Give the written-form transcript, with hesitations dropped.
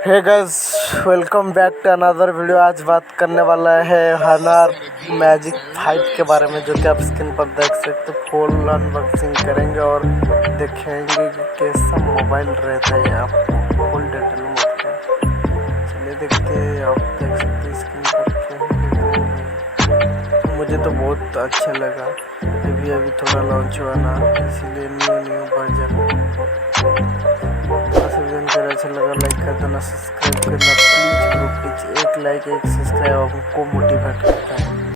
Hey guys, welcome back to another video. आज बात करने वाला है हॉनर मैजिक 5 के बारे में, जो कि आप स्क्रीन पर देख सकते हो। फुल अनबॉक्सिंग करेंगे और देखेंगे कि कैसा मोबाइल रहता है। आप फुल डिटेल में चलिए देखते हैं। आप देख सकते हैं स्क्रीन पर क्या है। मुझे तो बहुत अच्छा लगा। अभी थोड़ा लॉन्च हुआ ना, इसीलिए न्यू वर्जन अच्छा लगा। लाइक कर देना, सब्सक्राइब करना प्लीज ब्रो, प्लीज। एक लाइक एक सब्सक्राइब हमको मोटिवेट करता है।